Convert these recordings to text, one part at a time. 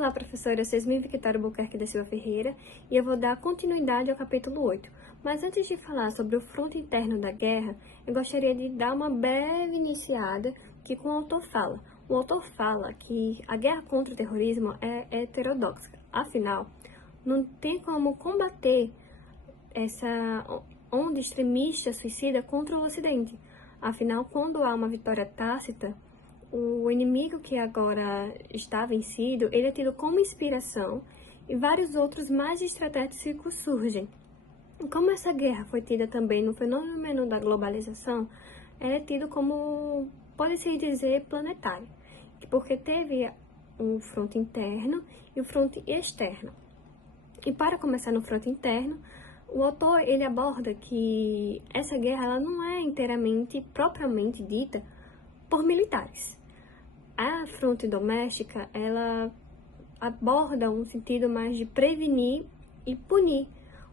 Olá, professora, eu sou Yasmin Victoria Albuquerque da Silva Ferreira e eu vou dar continuidade ao capítulo 8. Mas antes de falar sobre o fronte interno da guerra, eu gostaria de dar uma breve iniciada que o autor fala. O autor fala que a guerra contra o terrorismo é heterodoxa. Afinal, não tem como combater essa onda extremista suicida contra o Ocidente. Afinal, quando há uma vitória tácita, o inimigo que agora está vencido, ele é tido como inspiração e vários outros mais estratégicos surgem. Como essa guerra foi tida também no fenômeno da globalização, ela é tido como, pode-se dizer, planetário, porque teve um fronte interno e o fronte externo. E para começar no fronte interno, o autor ele aborda que essa guerra ela não é inteiramente, propriamente dita, por militares. A fronte doméstica, ela aborda um sentido mais de prevenir e punir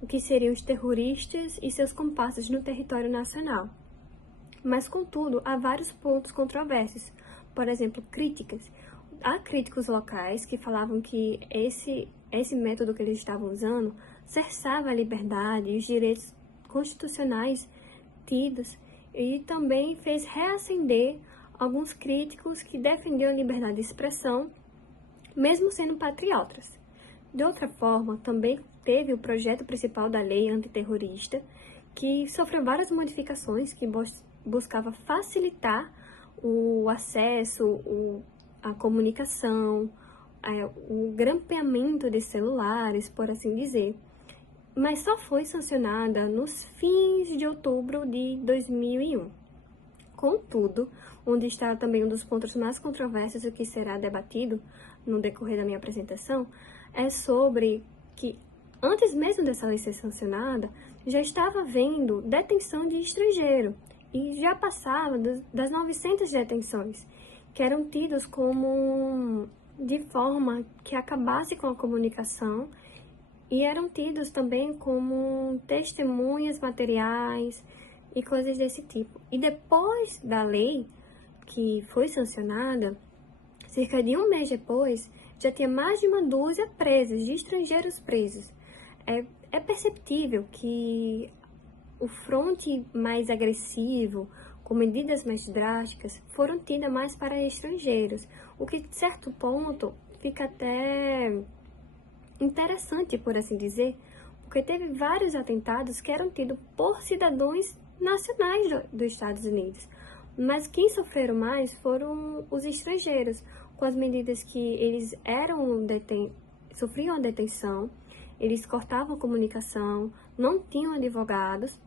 o que seriam os terroristas e seus comparsas no território nacional. Mas, contudo, há vários pontos controversos. Por exemplo, críticas. Há críticos locais que falavam que esse método que eles estavam usando cerçava a liberdade e os direitos constitucionais tidos e também fez reacender alguns críticos que defendiam a liberdade de expressão, mesmo sendo patriotas. De outra forma, também teve o projeto principal da lei antiterrorista, que sofreu várias modificações que buscava facilitar o acesso, a comunicação, o grampeamento de celulares, por assim dizer, mas só foi sancionada nos fins de outubro de 2001. Contudo, onde está também um dos pontos mais controversos e que será debatido no decorrer da minha apresentação, é sobre que, antes mesmo dessa lei ser sancionada, já estava havendo detenção de estrangeiro e já passava das 900 detenções, que eram tidos como de forma que acabasse com a comunicação e eram tidos também como testemunhas materiais e coisas desse tipo. E depois da lei que foi sancionada, cerca de um mês depois, já tinha mais de uma dúzia presos, de estrangeiros presos. É perceptível que o fronte mais agressivo, com medidas mais drásticas, foram tidas mais para estrangeiros, o que, de certo ponto, fica até interessante, por assim dizer, porque teve vários atentados que eram tidos por cidadãos nacionais dos Estados Unidos, mas quem sofreram mais foram os estrangeiros, com as medidas que eles sofriam a detenção, eles cortavam a comunicação, não tinham advogados,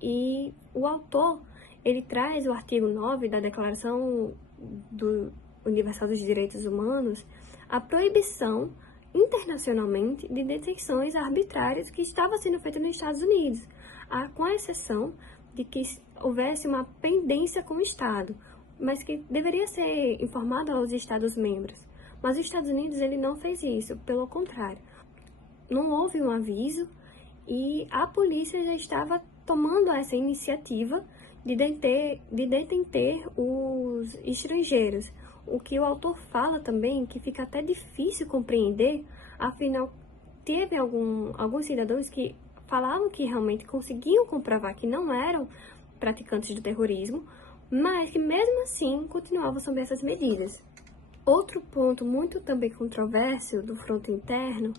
e o autor, ele traz o artigo 9 da Declaração Universal dos Direitos Humanos, a proibição internacionalmente de detenções arbitrárias que estavam sendo feitas nos Estados Unidos, com a exceção de que houvesse uma pendência com o Estado, mas que deveria ser informado aos Estados-membros. Mas os Estados Unidos ele não fez isso, pelo contrário. Não houve um aviso e a polícia já estava tomando essa iniciativa de deter os estrangeiros. O que o autor fala também, que fica até difícil compreender, afinal, teve alguns cidadãos que falavam que realmente conseguiam comprovar que não eram praticantes do terrorismo, mas que mesmo assim continuavam sob essas medidas. Outro ponto muito também controverso do fronte interno,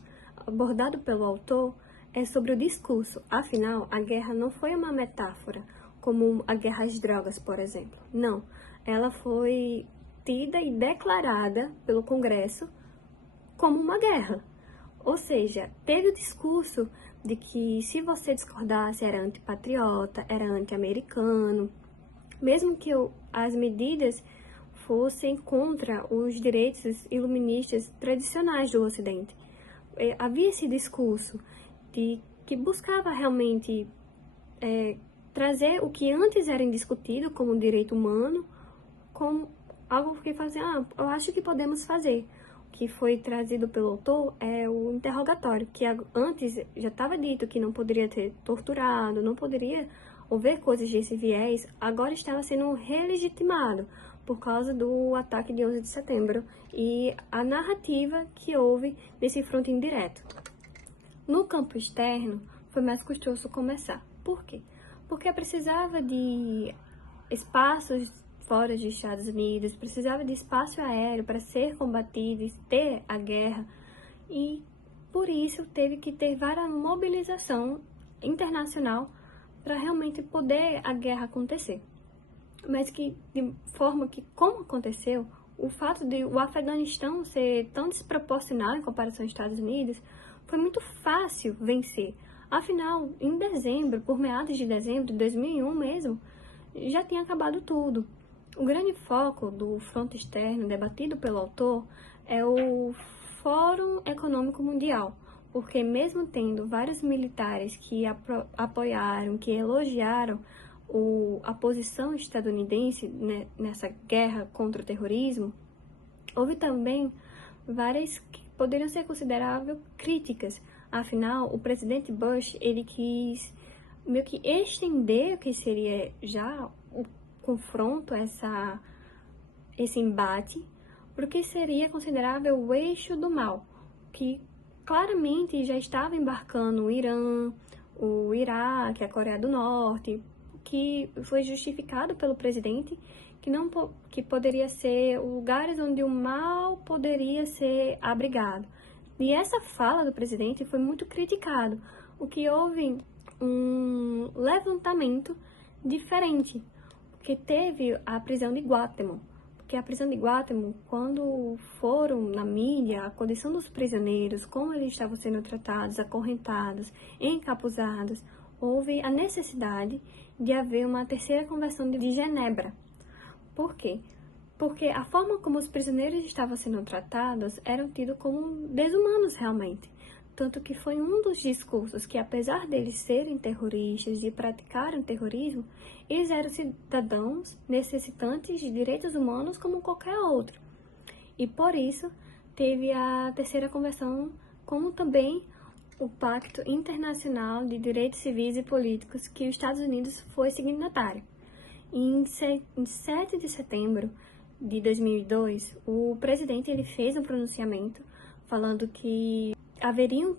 abordado pelo autor, é sobre o discurso. Afinal, a guerra não foi uma metáfora, como a guerra às drogas, por exemplo. Não, ela foi tida e declarada pelo Congresso como uma guerra. Ou seja, teve o discurso de que se você discordasse era antipatriota, era anti-americano, mesmo que as medidas fossem contra os direitos iluministas tradicionais do Ocidente. Havia esse discurso que buscava realmente trazer o que antes era indiscutido como direito humano, como algo que fazia, eu acho que podemos fazer. O que foi trazido pelo autor é o interrogatório, que antes já estava dito que não poderia ter torturado, não poderia haver coisas desse viés, agora estava sendo relegitimado, por causa do ataque de 11 de setembro e a narrativa que houve desse fronte indireto. No campo externo, foi mais custoso começar. Por quê? Porque precisava de espaços fora dos Estados Unidos, precisava de espaço aéreo para ser combatido e ter a guerra, e por isso teve que ter várias mobilização internacional para realmente poder a guerra acontecer. Mas que, de forma que, como aconteceu, o fato de o Afeganistão ser tão desproporcional em comparação aos Estados Unidos, foi muito fácil vencer. Afinal, em dezembro, por meados de dezembro de 2001 mesmo, já tinha acabado tudo. O grande foco do fronte externo debatido pelo autor é o Fórum Econômico Mundial, porque mesmo tendo vários militares que apoiaram, que elogiaram a posição estadunidense, né, nessa guerra contra o terrorismo, houve também várias que poderiam ser consideráveis críticas. Afinal, o presidente Bush, ele quis meio que estender o que seria já o confronto, esse embate, porque seria considerável o eixo do mal, que claramente já estava embarcando o Irã, o Iraque, a Coreia do Norte, que foi justificado pelo presidente que poderia ser lugares onde o mal poderia ser abrigado. E essa fala do presidente foi muito criticado, o que houve um levantamento diferente, porque teve a prisão de Guantánamo. Porque a prisão de Guantánamo, quando foram na mídia, a condição dos prisioneiros, como eles estavam sendo tratados, acorrentados, encapuzados, houve a necessidade de haver uma terceira convenção de Genebra. Por quê? Porque a forma como os prisioneiros estavam sendo tratados eram tidos como desumanos realmente. Tanto que foi um dos discursos que, apesar deles serem terroristas e praticarem terrorismo, eles eram cidadãos necessitantes de direitos humanos como qualquer outro. E por isso teve a terceira convenção, como também o Pacto Internacional de Direitos Civis e Políticos, que os Estados Unidos foi signatário. Em 7 de setembro de 2002, o presidente ele fez um pronunciamento falando que haveriam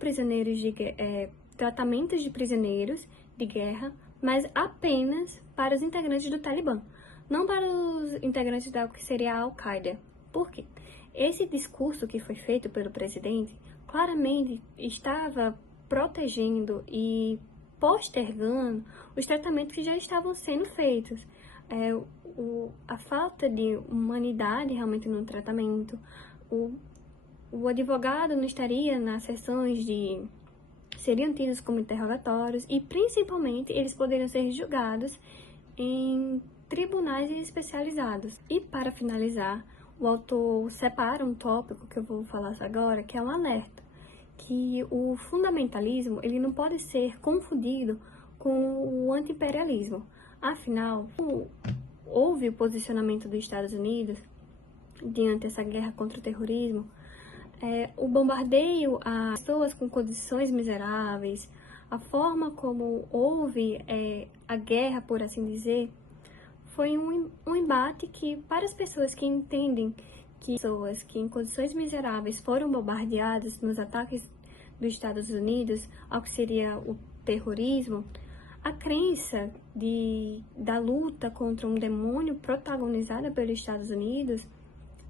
tratamentos de prisioneiros de guerra, mas apenas para os integrantes do Talibã, não para os integrantes da que seria a Al-Qaeda. Por quê? Esse discurso que foi feito pelo presidente claramente estava protegendo e postergando os tratamentos que já estavam sendo feitos. A falta de humanidade realmente no tratamento, o advogado não estaria nas sessões seriam tidos como interrogatórios e, principalmente, eles poderiam ser julgados em tribunais especializados. E, para finalizar, o autor separa um tópico que eu vou falar agora, que é um alerta, que o fundamentalismo ele não pode ser confundido com o anti-imperialismo. Afinal, houve o posicionamento dos Estados Unidos diante dessa guerra contra o terrorismo, o bombardeio a pessoas com condições miseráveis, a forma como houve a guerra, por assim dizer, foi um embate que, para as pessoas que entendem que pessoas que em condições miseráveis foram bombardeadas nos ataques dos Estados Unidos, ao que seria o terrorismo, a crença da luta contra um demônio protagonizada pelos Estados Unidos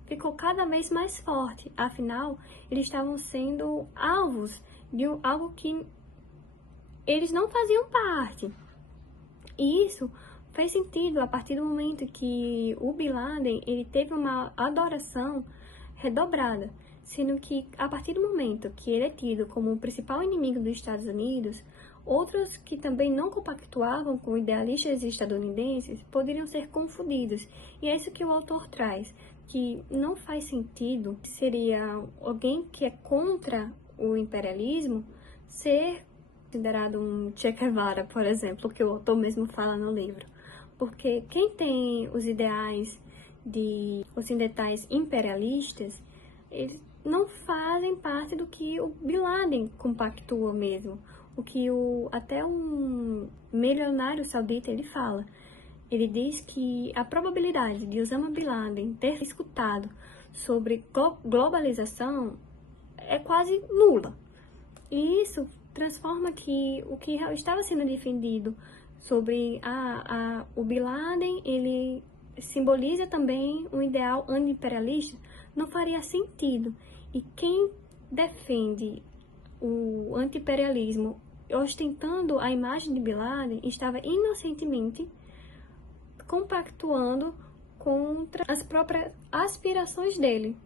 ficou cada vez mais forte. Afinal, eles estavam sendo alvos de algo que eles não faziam parte. E isso fez sentido a partir do momento que o Bin Laden ele teve uma adoração redobrada, sendo que a partir do momento que ele é tido como o principal inimigo dos Estados Unidos, outros que também não compactuavam com idealistas estadunidenses poderiam ser confundidos. E é isso que o autor traz, que não faz sentido, seria alguém que é contra o imperialismo ser considerado um Che Guevara, por exemplo, que o autor mesmo fala no livro. Porque quem tem os ideais ocidentais imperialistas, eles não fazem parte do que o Bin Laden compactua mesmo. O que até um milionário saudita ele fala, Ele diz que a probabilidade de Osama Bin Laden ter escutado sobre globalização é quase nula. E isso transforma que o que estava sendo defendido sobre o Bin Laden, ele simboliza também um ideal anti-imperialista, não faria sentido. E quem defende o anti-imperialismo ostentando a imagem de Bin Laden estava inocentemente compactuando contra as próprias aspirações dele.